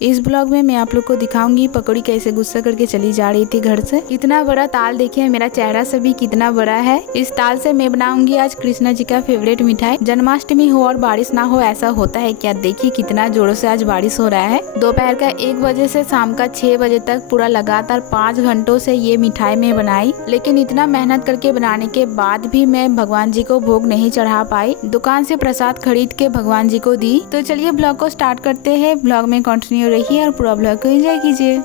इस ब्लॉग में मैं आप लोग को दिखाऊंगी पकौड़ी कैसे गुस्सा करके चली जा रही थी घर से। इतना बड़ा ताल देखिए, मेरा चेहरा से भी कितना बड़ा है। इस ताल से मैं बनाऊंगी आज कृष्णा जी का फेवरेट मिठाई। जन्माष्टमी हो और बारिश ना हो ऐसा होता है क्या? देखिए कितना जोरों से आज बारिश हो रहा है। दोपहर का 1 बजे से शाम का 6 बजे तक पूरा लगातार 5 घंटों से ये मिठाई मैं बनाई, लेकिन इतना मेहनत करके बनाने के बाद भी मैं भगवान जी को भोग नहीं चढ़ा पाई। दुकान से प्रसाद खरीद के भगवान जी को दी। तो चलिए ब्लॉग को स्टार्ट करते हैं। ब्लॉग में कंटिन्यू रहिए और पूरा ब्लॉग को एंजॉय कीजिए।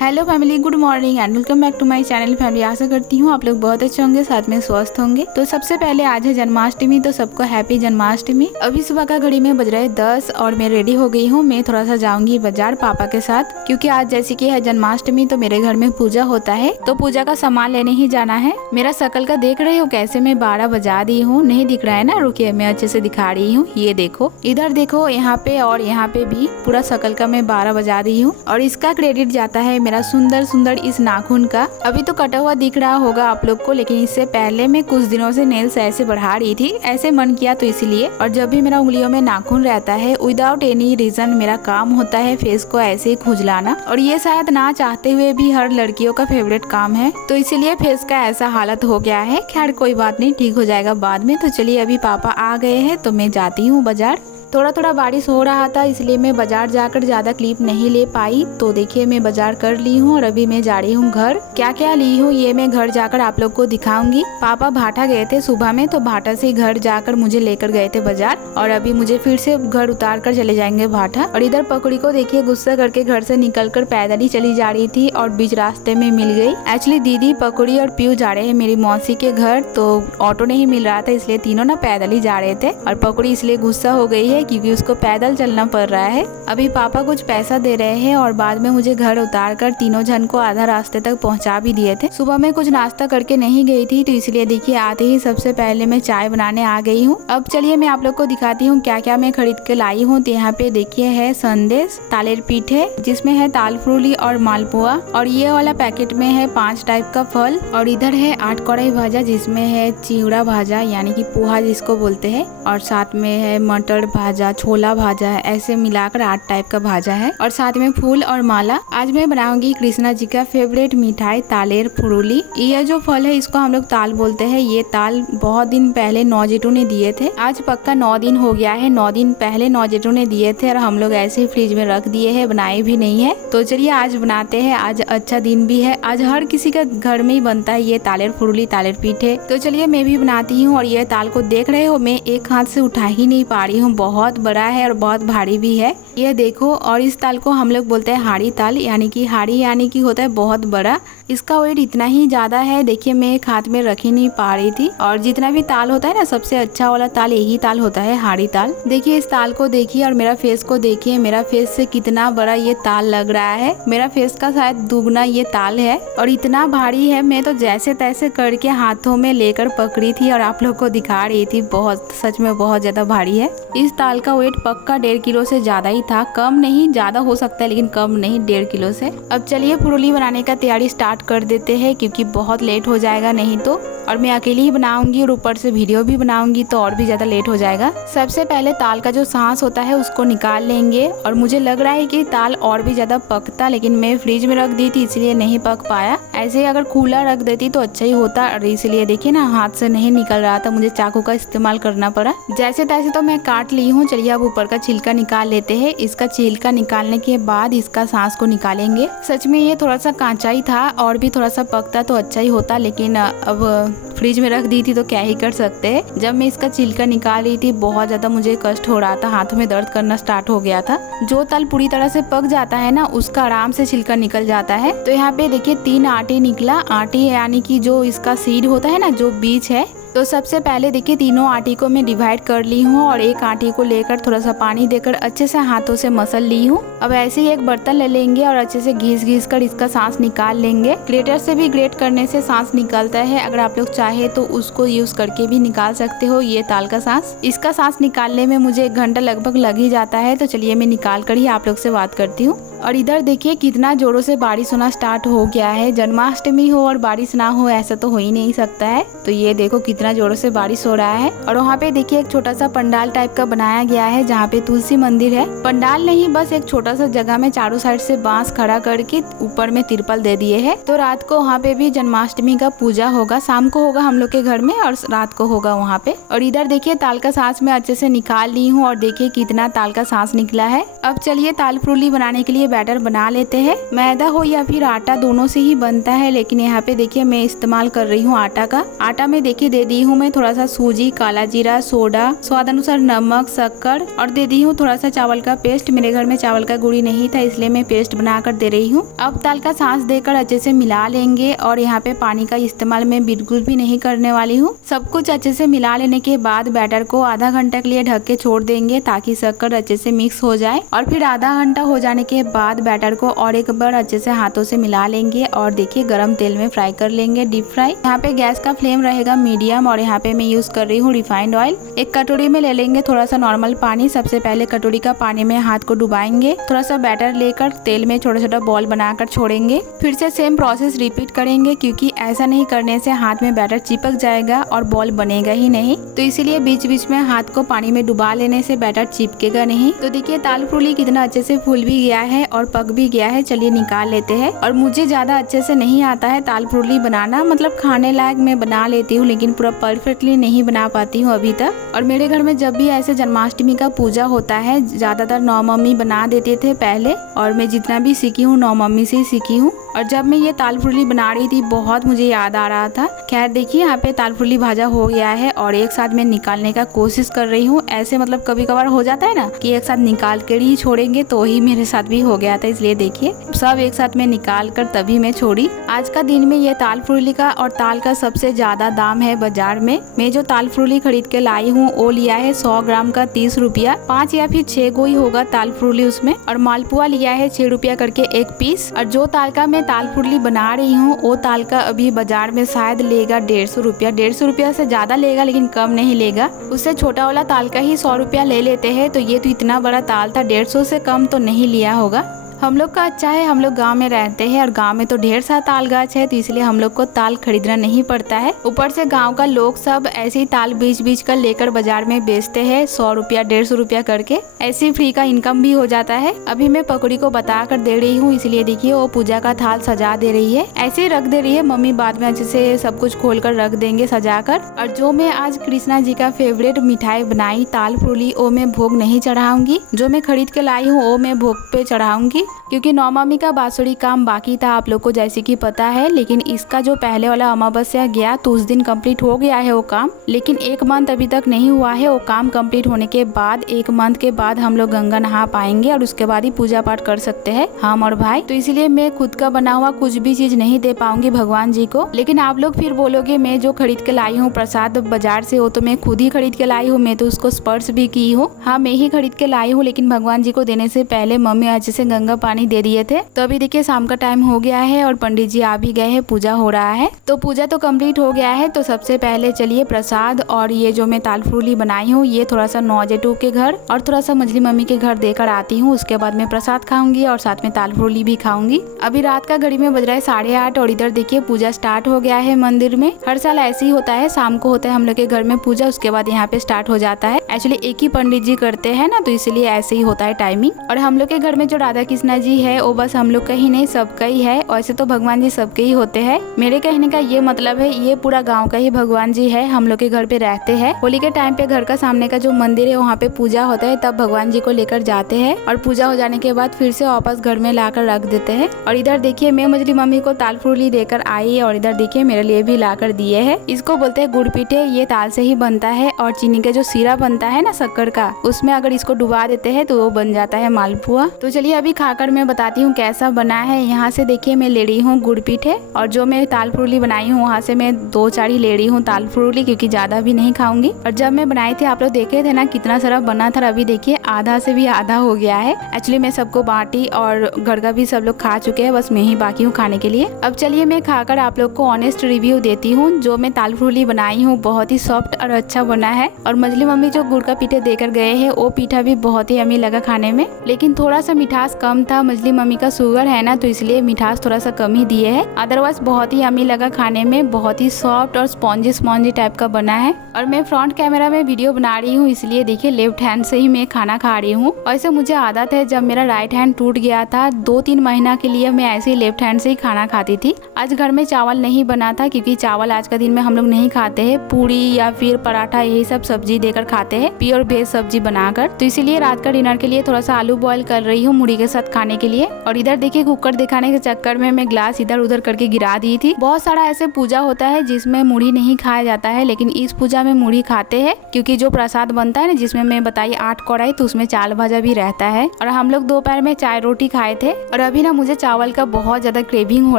Hello family, good morning and welcome back to my channel family. आशा करती हूँ आप लोग बहुत अच्छे होंगे, साथ में स्वस्थ होंगे। तो सबसे पहले आज है जन्माष्टमी, तो सबको हैप्पी जन्माष्टमी। अभी सुबह का घड़ी में बज रहे 10 और मैं रेडी हो गई हूँ। मैं थोड़ा सा जाऊंगी बाजार पापा के साथ, क्योंकि आज जैसे कि है जन्माष्टमी तो मेरे घर में पूजा होता है, तो पूजा का सामान लेने ही जाना है। मेरा शकल का देख रहे हो कैसे मैं 12 बजा दी हूँ? नहीं दिख रहा है ना? रुकिए मैं अच्छे से दिखा रही हूँ। ये देखो, इधर देखो, यहाँ पे और यहाँ पे भी पूरा शकल का मैं 12 बजा दी हूँ। और इसका क्रेडिट जाता है मेरा सुंदर सुंदर इस नाखून का। अभी तो कटा हुआ दिख रहा होगा आप लोग को, लेकिन इससे पहले मैं कुछ दिनों से नेल्स ऐसे बढ़ा रही थी, ऐसे मन किया तो इसीलिए। और जब भी मेरा उंगलियों में नाखून रहता है विदाउट एनी रीजन मेरा काम होता है फेस को ऐसे ही खुजलाना, और ये शायद ना चाहते हुए भी हर लड़कियों का फेवरेट काम है, तो इसीलिए फेस का ऐसा हालत हो गया है। खैर कोई बात नहीं, ठीक हो जाएगा बाद में। तो चलिए अभी पापा आ गए हैं तो मैं जाती हूँ बाजार। थोड़ा थोड़ा बारिश हो रहा था इसलिए मैं बाजार जाकर ज्यादा क्लिप नहीं ले पाई। तो देखिए मैं बाजार कर ली हूँ और अभी मैं जा रही हूँ घर। क्या क्या ली हूँ ये मैं घर जाकर आप लोग को दिखाऊंगी। पापा भाटा गए थे सुबह में, तो भाटा से घर जाकर मुझे लेकर गए थे बाजार, और अभी मुझे फिर से घर उतार कर चले जाएंगे भाटा। और इधर पकौड़ी को देखिए गुस्सा करके घर से निकल कर पैदल ही चली जा रही थी और बीच रास्ते में मिल गई। एक्चुअली दीदी, पकौड़ी और पीयू जा रहे हैं मेरी मौसी के घर, तो ऑटो नहीं मिल रहा था इसलिए तीनों ना पैदल ही जा रहे थे। और पकौड़ी इसलिए गुस्सा हो गई है क्योंकि उसको पैदल चलना पड़ रहा है। अभी पापा कुछ पैसा दे रहे हैं और बाद में मुझे घर उतार कर तीनों जन को आधा रास्ते तक पहुंचा भी दिए थे। सुबह में कुछ नाश्ता करके नहीं गई थी, तो इसलिए देखिए आते ही सबसे पहले मैं चाय बनाने आ गई हूँ। अब चलिए मैं आप लोग को दिखाती हूँ क्या क्या मैं खरीद के लाई हूँ। तो यहाँ पे देखिए है संदेश, तालेर पीठे जिसमें है ताल फुरूली और मालपुआ, और ये वाला पैकेट में है 5 टाइप का फल, और इधर है 8 कढ़ाई भाजा जिसमें है चिवड़ा भाजा यानी कि पोहा जिसको बोलते हैं, और साथ में है मटर भाजा, छोला भाजा है, ऐसे मिलाकर 8 टाइप का भाजा है, और साथ में फूल और माला। आज मैं बनाऊंगी कृष्णा जी का फेवरेट मिठाई तालेर फुरूली। ये जो फल है इसको हम लोग ताल बोलते हैं। ये ताल बहुत दिन पहले नौजेटू ने दिए थे। आज पक्का 9 दिन हो गया है। 9 दिन पहले नौजेटू ने दिए थे और हम लोग ऐसे ही फ्रिज में रख दिए है, बनाए भी नहीं है। तो चलिए आज बनाते हैं। आज अच्छा दिन भी है, आज हर किसी का घर में ही बनता है ये तालेर फुरूली, तालेर पीठे। तो चलिए मैं भी बनाती हूँ। और ये ताल को देख रहे हो मैं एक हाथ से उठा ही नहीं पा रही हूँ, बहुत बड़ा है और बहुत भारी भी है, ये देखो। और इस ताल को हम लोग बोलते हैं हाड़ी ताल, यानी कि हाड़ी यानी कि होता है बहुत बड़ा। इसका वेट इतना ही ज्यादा है, देखिए मैं एक हाथ में रख ही नहीं पा रही थी। और जितना भी ताल होता है ना, सबसे अच्छा वाला ताल यही ताल होता है, हाड़ी ताल। देखिए इस ताल को देखिए और मेरा फेस को देखिए, मेरा फेस से कितना बड़ा ये ताल लग रहा है। मेरा फेस का शायद दुगना ये ताल है और इतना भारी है। मैं तो जैसे तैसे करके हाथों में लेकर पकड़ी थी और आप लोग को दिखा रही थी। बहुत, सच में बहुत ज्यादा भारी है। इस ताल का वेट पक्का 1.5 किलो से ज्यादा ही था, कम नहीं, ज्यादा हो सकता है लेकिन कम नहीं, 1.5 किलो से। अब चलिए फुरूली बनाने का तैयारी स्टार्ट कर देते हैं, क्योंकि बहुत लेट हो जाएगा नहीं तो। और मैं अकेली ही बनाऊंगी और ऊपर से वीडियो भी बनाऊंगी तो और भी ज्यादा लेट हो जाएगा। सबसे पहले ताल का जो सांस होता है उसको निकाल लेंगे, और मुझे लग रहा है कि ताल और भी ज्यादा पकता, लेकिन मैं फ्रिज में रख दी थी इसलिए नहीं पक पाया। ऐसे अगर खुला रख देती तो अच्छा ही होता, और इसलिए देखिए ना हाथ से नहीं निकल रहा था, मुझे चाकू का इस्तेमाल करना पड़ा। जैसे तैसे तो मैं काट ली हूँ। चलिए अब ऊपर का छिलका निकाल लेते हैं। इसका छिलका निकालने के बाद इसका सांस को निकालेंगे। सच में ये थोड़ा सा कांचा ही था, और भी थोड़ा सा पकता तो अच्छा ही होता, लेकिन अब फ्रिज में रख दी थी तो क्या ही कर सकते हैं। जब मैं इसका छिलका निकाल रही थी बहुत ज्यादा मुझे कष्ट हो रहा था, हाथों में दर्द करना स्टार्ट हो गया था। जो ताल पूरी तरह से पक जाता है ना उसका आराम से छिलका निकल जाता है। तो यहाँ पे देखिए 3 आटे निकला। आटे यानी कि जो इसका सीड होता है ना, जो बीज है। तो सबसे पहले देखिए तीनों आटे को मैं डिवाइड कर ली हूँ, और एक आटे को लेकर थोड़ा सा पानी देकर अच्छे से हाथों से मसल ली हूँ। अब ऐसे ही एक बर्तन ले लेंगे और अच्छे से घिस कर इसका सांस निकाल लेंगे। ग्रेटर से भी ग्रेट करने से सांस निकलता है, अगर आप लोग चाहे तो उसको यूज करके भी निकाल सकते हो ये ताल का सांस। इसका सांस निकालने में मुझे 1 घंटा लगभग लग ही जाता है। तो चलिए मैं निकाल कर ही आप लोग से बात करती हूँ। और इधर देखिए कितना जोरों से बारिश होना स्टार्ट हो गया है। जन्माष्टमी हो और बारिश ना हो ऐसा तो हो ही नहीं सकता है। तो ये देखो कितना जोरों से बारिश हो रहा है। और वहाँ पे देखिए एक छोटा सा पंडाल टाइप का बनाया गया है जहाँ पे तुलसी मंदिर है। पंडाल नहीं, बस एक छोटा सा जगह में चारों साइड से बांस खड़ा करके ऊपर में तिरपल दे दिए है। तो रात को वहाँ पे भी जन्माष्टमी का पूजा होगा। शाम को होगा हम लोग के घर में और रात को होगा वहाँ पे। और इधर देखिए ताल का सांस मैं अच्छे से निकाल ली हूँ और देखिए कितना ताल का सांस निकला है। अब चलिए ताल फुरुली बनाने के लिए बैटर बना लेते हैं। मैदा हो या फिर आटा दोनों से ही बनता है, लेकिन यहाँ पे देखिए मैं इस्तेमाल कर रही हूँ आटा का। आटा में देखिए दे दी हूँ मैं थोड़ा सा सूजी, काला जीरा, सोडा, स्वाद अनुसार नमक, शक्कर और दे दी हूँ थोड़ा सा चावल का पेस्ट। मेरे घर में चावल का गुड़ी नहीं था इसलिए मैं पेस्ट बनाकर दे रही हूँ। अब ताल का सांस देकर अच्छे से मिला लेंगे और यहाँ पे पानी का इस्तेमाल मैं बिल्कुल भी नहीं करने वाली हूँ। सब कुछ अच्छे से मिला लेने के बाद बैटर को आधा घंटा के लिए ढक के छोड़ देंगे ताकि शक्कर अच्छे से मिक्स हो जाए। और फिर आधा घंटा हो जाने के बाद बैटर को और एक बार अच्छे से हाथों से मिला लेंगे और देखिए गरम तेल में फ्राई कर लेंगे, डीप फ्राई। यहाँ पे गैस का फ्लेम रहेगा मीडियम और यहाँ पे मैं यूज कर रही हूँ रिफाइंड ऑयल। एक कटोरी में ले लेंगे थोड़ा सा नॉर्मल पानी। सबसे पहले कटोरी का पानी में हाथ को डुबाएंगे। थोड़ा सा बैटर लेकर तेल में छोटा छोटा बॉल बनाकर छोड़ेंगे। फिर से सेम प्रोसेस रिपीट करेंगे क्योंकि ऐसा नहीं करने से हाथ में बैटर चिपक जाएगा और बॉल बनेगा ही नहीं। तो इसीलिए बीच बीच में हाथ को पानी में डुबा लेने से बैटर चिपकेगा नहीं। तो देखिए ताल फुरुली कितना अच्छे से फूल भी गया है और पक भी गया है। चलिए निकाल लेते हैं। और मुझे ज्यादा अच्छे से नहीं आता है ताल फुरुली बनाना, मतलब खाने लायक मैं बना लेती हूँ लेकिन पूरा परफेक्टली नहीं बना पाती हूँ अभी तक। और मेरे घर में जब भी ऐसे जन्माष्टमी का पूजा होता है ज्यादातर नौ मम्मी बना देते थे पहले, और मैं जितना भी सीखी हूँ नौ मम्मी से ही सीखी हूँ। और जब मैं ये ताल फुरुली बना रही थी बहुत मुझे याद आ रहा था। खैर देखिए यहाँ पे ताल फुरुली भाजा हो गया है और एक साथ में निकालने का कोशिश कर रही हूँ। ऐसे मतलब कभी कभार हो जाता है ना कि एक साथ निकाल कर ही छोड़ेंगे, तो ही मेरे साथ भी हो गया था। इसलिए देखिए सब एक साथ में निकाल कर तभी मैं छोड़ी। आज का दिन में ये ताल फुरुली का और ताल का सबसे ज्यादा दाम है बाजार में। मैं जो ताल फुरुली खरीद के लाई हूँ वो लिया है 100 ग्राम का 30 रुपया। 5 या फिर 6 गो ही होगा ताल फुरुली उसमें। और मालपुआ लिया है 6 रुपया करके एक पीस। और जो ताल का मैं ताल फुरुली बना रही हूँ वो ताल का अभी बाजार में शायद लेगा 150 रुपया। 150 रुपया से ज्यादा लेगा लेकिन कम नहीं लेगा। उससे छोटा वाला ताल का ही 100 रुपया ले लेते हैं। तो ये तो इतना बड़ा ताल था, 150 से कम तो नहीं लिया होगा। हम लोग का अच्छा है हम लोग गांव में रहते हैं और गांव में तो ढेर सारा ताल गाछ है, तो इसलिए हम लोग को ताल खरीदना नहीं पड़ता है। ऊपर से गांव का लोग सब ऐसे ही ताल बीच बीच कर लेकर बाजार में बेचते हैं 100 रुपया 150 रुपया करके। ऐसे फ्री का इनकम भी हो जाता है। अभी मैं पकौड़ी को बता कर दे रही हूँ, इसलिए देखिए वो पूजा का थाल सजा दे रही है। ऐसे ही रख दे रही है, मम्मी बाद में अच्छे से सब कुछ खोल कर रख देंगे सजा कर। और जो मैं आज कृष्णा जी का फेवरेट मिठाई बनाई ताल फुरुली, वो मैं भोग नहीं चढ़ाऊंगी। जो मैं खरीद के लाई हूँ वो मैं भोग पे चढ़ाऊंगी क्योंकि नवमी का बांसुरी काम बाकी था आप लोग को जैसे कि पता है। लेकिन इसका जो पहले वाला अमावस्या गया तो उस दिन कंप्लीट हो गया है वो काम, लेकिन 1 मंथ अभी तक नहीं हुआ है। वो काम कंप्लीट होने के बाद 1 मंथ के बाद हम लोग गंगा नहा पाएंगे और उसके बाद ही पूजा पाठ कर सकते हैं हम और भाई। तो इसलिए मैं खुद का बना हुआ कुछ भी चीज नहीं दे पाऊंगी भगवान जी को। लेकिन आप लोग फिर बोलोगे मैं जो खरीद के लाई हूँ प्रसाद बाजार से हो तो मैं खुद ही खरीद के लाई हूँ, मैं तो उसको स्पर्श भी की हूँ। हाँ मैं ही खरीद के लाई हूँ, लेकिन भगवान जी को देने से पहले मम्मी अच्छे से गंगा पानी दे दिए थे। तो अभी देखिए शाम का टाइम हो गया है और पंडित जी आ भी गए हैं, पूजा हो रहा है। तो पूजा तो कंप्लीट हो गया है। तो सबसे पहले चलिए प्रसाद और ये जो मैं ताल फुरुली बनाई हूँ ये थोड़ा सा नौजेटू के घर और थोड़ा सा मछली मम्मी के घर देकर आती हूँ। उसके बाद मैं प्रसाद खाऊंगी और साथ में ताल फुरुली भी खाऊंगी। अभी रात का घड़ी में बज रहा है 8:30 और इधर देखिए पूजा स्टार्ट हो गया है मंदिर में। हर साल ऐसे ही होता है, शाम को होता है हम लोग के घर में पूजा, उसके बाद यहाँ पे स्टार्ट हो जाता है। एक्चुअली एक ही पंडित जी करते हैं ना, तो इसलिए ऐसे ही होता है टाइमिंग। और हम लोग के घर में जो राधा कृष्णा जी है वो बस हम लोग का ही नहीं सबका ही है। वैसे तो भगवान जी सबके ही होते हैं। मेरे कहने का ये मतलब है ये पूरा गांव का ही भगवान जी है, हम लोग के घर पे रहते हैं। होली के टाइम पे घर का सामने का जो मंदिर है वहाँ पे पूजा होता है, तब भगवान जी को लेकर जाते हैं और पूजा हो जाने के बाद फिर से वापस घर में लाकर रख देते हैं। और इधर देखिए मैं मछली मम्मी को ताल फुरुली देकर आई और इधर देखिए मेरे लिए भी लाकर दिए है। इसको बोलते हैं गुड़ पीठे। ये ताल से ही बनता है और चीनी का जो सीरा बनता है ना शक्कर का, उसमें अगर इसको डुबा देते हैं तो वो बन जाता है मालपुआ। तो चलिए अभी खाकर मैं बताती हूँ कैसा बना है। यहाँ से देखिए मैं ले रही हूँ गुड़ पीठे और जो मैं ताल फुरुली बनाई हूँ वहाँ से मैं 2-4 ही ले रही हूँ ताल फुरुली, क्योंकि ज्यादा भी नहीं खाऊंगी। और जब मैं बनाई थी आप लोग देखे थे ना कितना सारा बना था, अभी देखिए आधा से भी आधा हो गया है। एक्चुअली मैं सबको बांटी और घर का भी सब लोग खा चुके हैं, बस मैं ही बाकी हूँ खाने के लिए। अब चलिए मैं खाकर आप लोग को ऑनेस्ट रिव्यू देती हूँ। जो मैं ताल फुरुली बनाई हूँ बहुत ही सॉफ्ट और अच्छा बना है। और मछली मम्मी जो गुड़ का पीठा देकर गए हैं, वो पीठा भी बहुत ही यम्मी लगा खाने में, लेकिन थोड़ा सा मिठास कम था। मछली मम्मी का शुगर है ना, तो इसलिए मिठास थोड़ा सा कम ही दिए है। अदरवाइज बहुत ही यम्मी लगा खाने में, बहुत ही सॉफ्ट और स्पॉन्जी स्पॉन्जी टाइप का बना है। और मैं फ्रंट कैमरा में वीडियो बना रही हूँ, इसलिए देखिए लेफ्ट हैंड से ही मैं खाना खा रही हूँ। वैसे मुझे आदत है, जब मेरा राइट हैंड टूट गया था 2-3 महीना के लिए मैं ऐसे ही लेफ्ट हैंड से ही खाना खाती थी। आज घर में चावल नहीं बना था, क्योंकि चावल आज का दिन में हम लोग नहीं खाते हैं। पूरी या फिर पराठा यही सब सब्जी देकर खाते हैं, प्योर वेज सब्जी बनाकर। तो इसीलिए रात का डिनर के लिए थोड़ा सा आलू बॉईल कर रही हूँ मुढ़ी के साथ खाने के लिए। और इधर देखिए कुकर दिखाने के चक्कर में मैं ग्लास इधर उधर करके गिरा दी थी। बहुत सारा ऐसे पूजा होता है जिसमें मुढ़ी नहीं खाया जाता है, लेकिन इस पूजा में मुढ़ी खाते हैं, क्योंकि जो प्रसाद बनता है ना, जिसमें मैं बताई 8 कौड़ाई, तो उसमें चावल भाजा भी रहता है। और हम लोग दोपहर में चाय रोटी खाए थे। और अभी ना मुझे चावल का बहुत ज्यादा क्रेविंग हो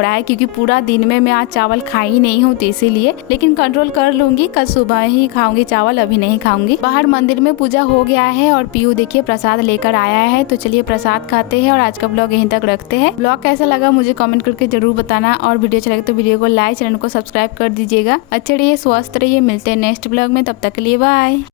रहा है, क्योंकि पूरा दिन में मैं आज चावल खाई नहीं हूँ, तो इसीलिए, लेकिन कंट्रोल कर लूंगी। कल सुबह ही खाऊंगी चावल, अभी नहीं खाऊंगी। बाहर मंदिर में पूजा हो गया है और पीयू देखिए प्रसाद लेकर आया है, तो चलिए प्रसाद खाते हैं और आज का ब्लॉग यहीं तक रखते हैं। ब्लॉग कैसा लगा मुझे कमेंट करके जरूर बताना, और वीडियो अच्छा लगे तो वीडियो को लाइक, चैनल को सब्सक्राइब कर दीजिएगा। अच्छे रहिए, स्वस्थ रहिए, मिलते हैं नेक्स्ट ब्लॉग में, तब तक के लिए बाय।